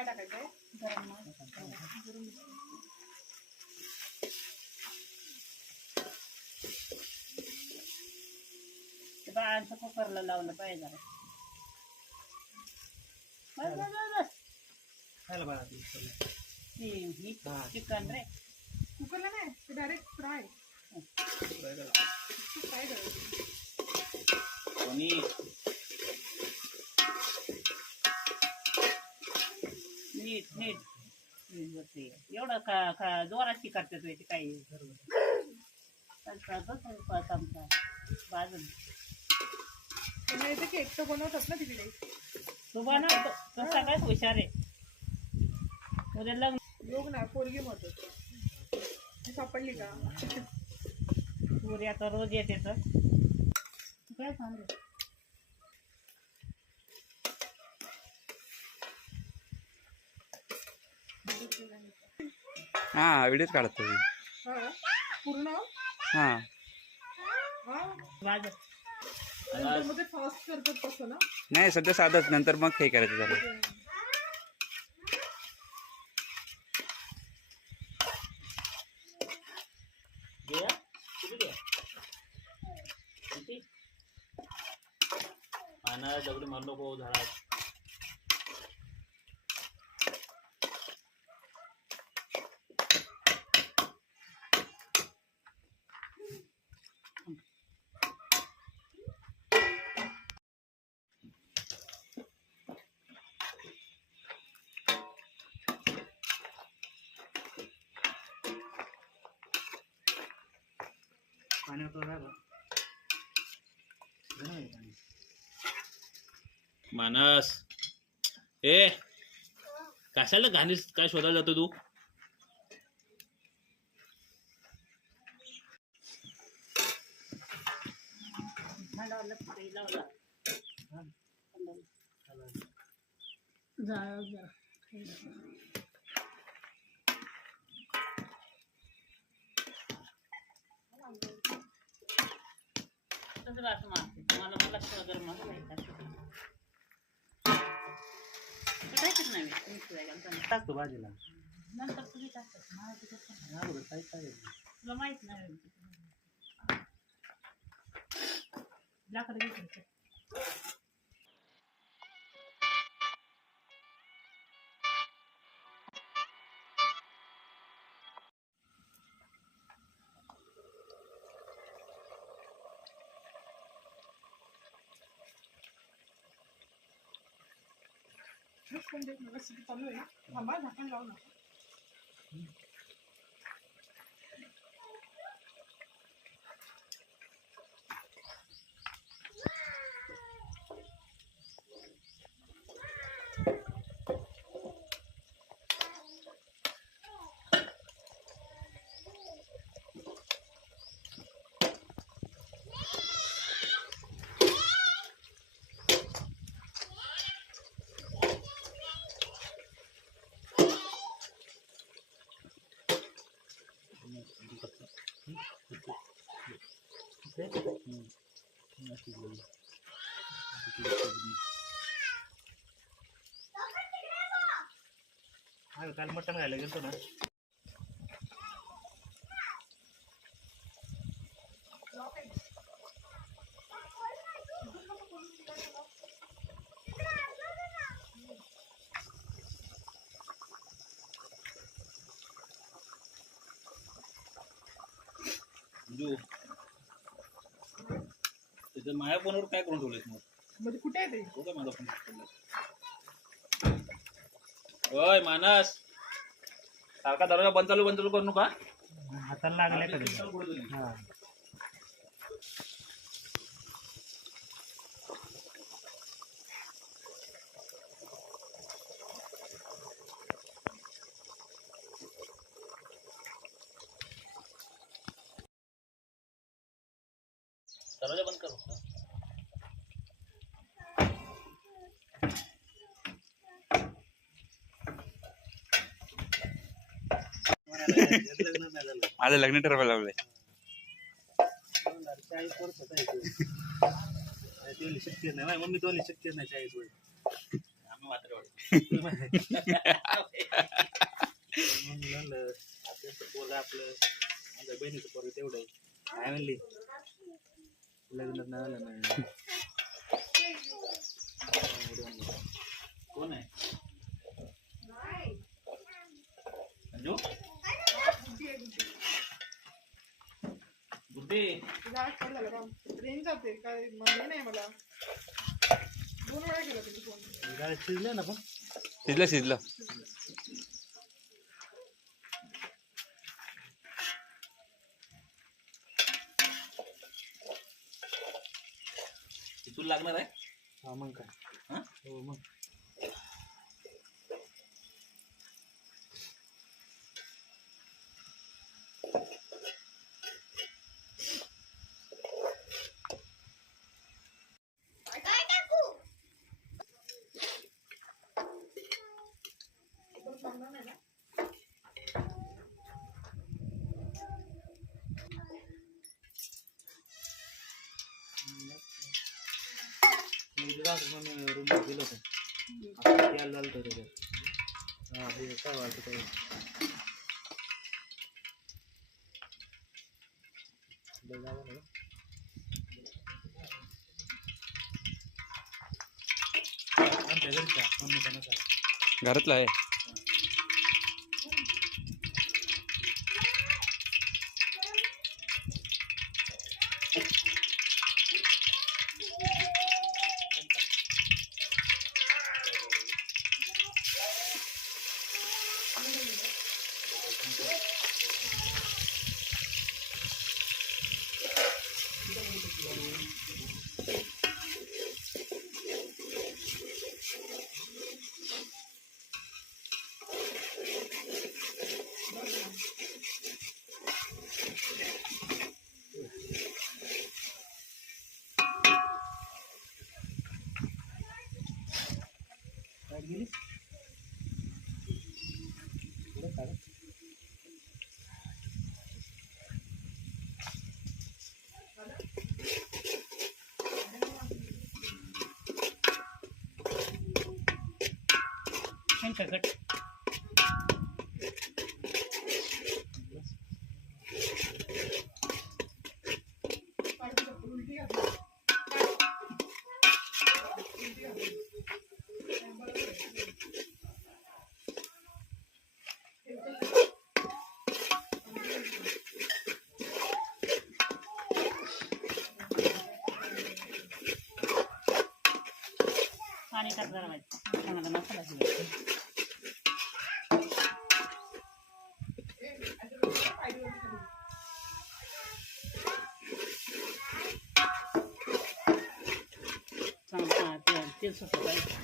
काय टाकायचंय? बाळांचं कुकरला लावलं पाहिजे जरा. चिकन रे कुकरला नाही, डायरेक्ट फ्राय. फ्राय नीट नीट एवढं का जोराची करते तू ते काही बाजून येते केक तर बनवतात ना तिकडे. तू बनवतो तो सगळ्यात हुशार आहे. उद्या लग्न योग ना पोरगी मत सापडली का? पुरी आता रोज येते तर काय सांगू. हा व्हिडिओच काढतो पूर्ण. हा मध्ये फास्ट करतात तसं ना. नाही सध्या साधच नंतर मग हे करायचं झालं. दगडी मारू नको झाडात. मानस ए कशाला घाणीस काय शोधायला जातो तू? टाकतो भाजीला नंतर तुम्ही तुला माहित नाही लाकडं घेतलं. चालू आहे. थांबा झाकण लावू नका. काल मटण खायला गेलतो ना. त्याच्या माया फोनवर काय करून ठेवलेस मग? म्हणजे कुठे आहे ते? हो का माझा फोन? ओय मानस सारखा दरवाजा बंद चालू करू नका. हाताला लागलाय कधी. हा दरवाजा बंद करू. माझं लग्न ठरवायला लागलंय. शक्य नाही मम्मी, तो शक्य नाही 40 वर्ष. मात्र वाटतं. पोरं आपलं माझ्या बहिणीचं पोरं तेवढं आहे. काय म्हणली लग्न झालं नाही. कोण आहे अंजू बुड्डे लाट पडला का रेंज जाते काय म्हणजे नाही मला 2 वेळा केला तुम्ही फोन गाडी शिजलं ना पण शिजलं शिजलं. तू लागणार आहे हा मग काय हा? हो मग रूम गेलो होतो यायला झालं होतं त्याच्यात. हा हे काय वाटत आहे आमच्या घरच्या मम्मीचा नका घरातलं आहे. काय गेलीस पुढं काय गट उलटी घातली पाणी टाक जरा माहिती चांगला मसाला घालायचा. चांगला तेल सुटलं पाहिजे.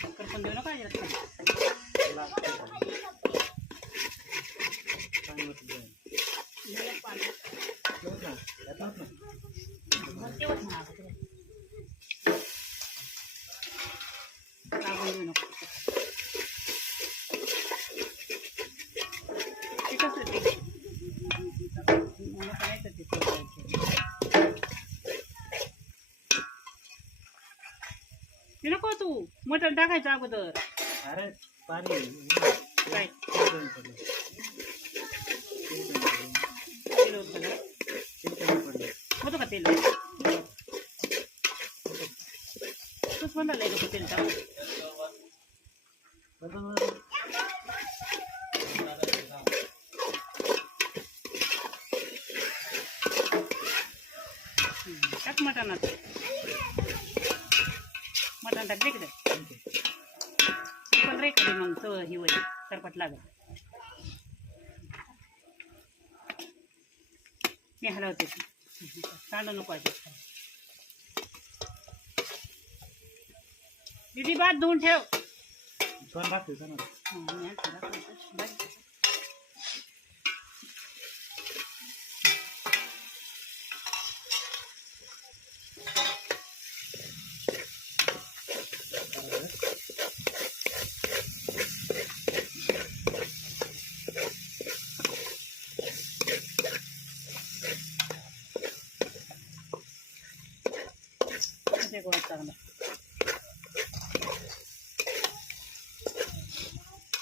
साखर पण देऊ नका याच्यात खाली. तेवढंच म्हणा आता तुला. लागून देऊ नको. ते कसं ते मला करायचं ते ते नको तू मटण टाकायचं अगोदर. अरे पाणी काय तेल तेल होतं ना पडलं होतं का तेल तूच म्हणाला नको तेल टाक. टाक मटणात मटण टाक दे पण रे कधी मग तो ही होईल सरपट लागत. मी हलवते सांडू नको अजिबात. दीदी भात धुवून ठेव. पण भाकरी का ना मी आणते भात. चांगला.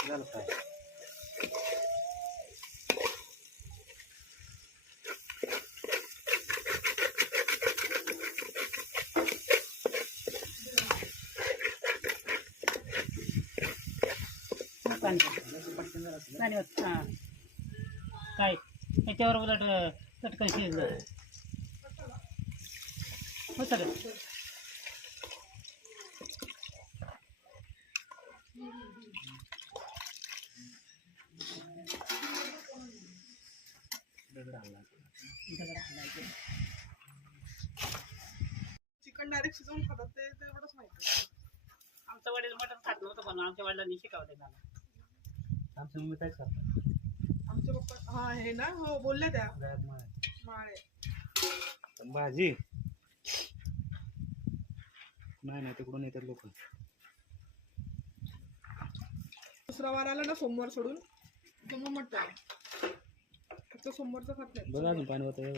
झालं काय पाणी पाणी होत. हां काय त्याच्यावर उलट चटकन शिजलं हो सगळं. चिकन डायरेक्ट शिजवून खातात ते एवढंच माहिती. आमचं वडील मटण खात नव्हतं पण आमच्या वडिलांनी शिकवलं मला. आमच्या मम्मी काय करतात आमचे पप्पा हा हे ना हो बोलल्या त्या गायब माय माळे. पण भाजी नाही तिकडून येतात लोक. दुसरा वार आला ना सोमवार सोडून तेव्हा म्हटलं फक्त सोमवारचं खात नाही. बघा अजून पाणी होतं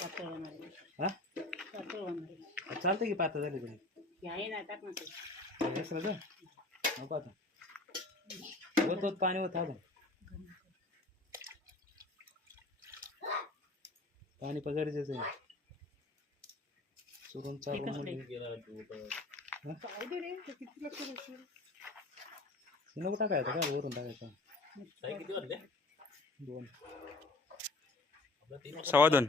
पातळ होणार आहे. हा पातळ होणार आहे. चालतं की पाता झाली तरी हे आहे ना टाक ना ते. सगळं नको आता होत होत पाणी होत अजून पाणी पगारीच आहे चुरून चालून जाऊ दे रे ते किती लक्ष देशील. नको टाकायचं का वरून टाकायचं किती वाजले? 2 2:15.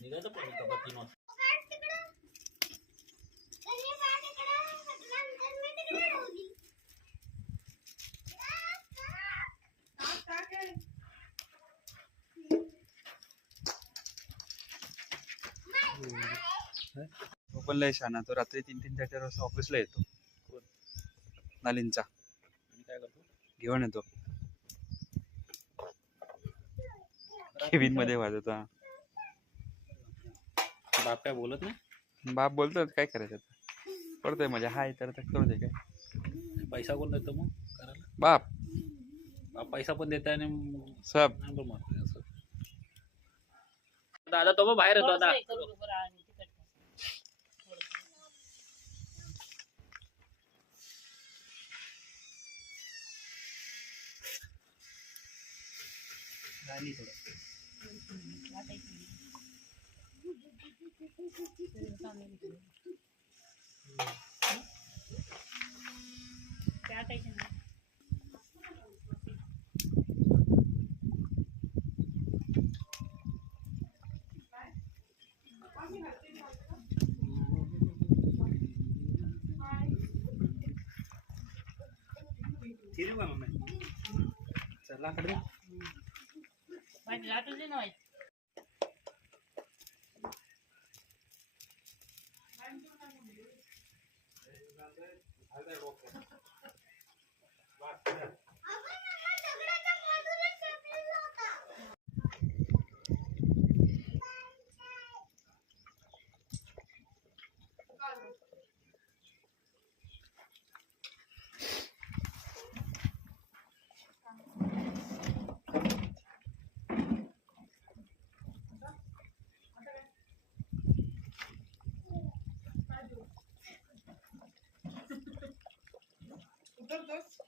निघायचं पण इथं 3 वाजता. तो पण लय शहाणा. तो रात्री 3-4 वाजता ऑफिसला येतो. नालींचा आणि काय करतो? घेऊन येतो. केबिन मध्ये वाजवता. बाप काय बोलत नाही? बाप बोलतो काय करायचं आता. पडतोय माझ्या हाय तर करू दे काय. पैसा कोण देतो मग करायला? बाप बाप पैसा पण देत आणि मग सब नंबर मारतोय असं. दादा तो पण बाहेर येतो आता. थोडंसं करू बरं आणि तिखट. राणी थोडं टाकायचं ना. ठीक आहे मम्मी चला कडे माझी लाटून दे ना बाई. उतरतोस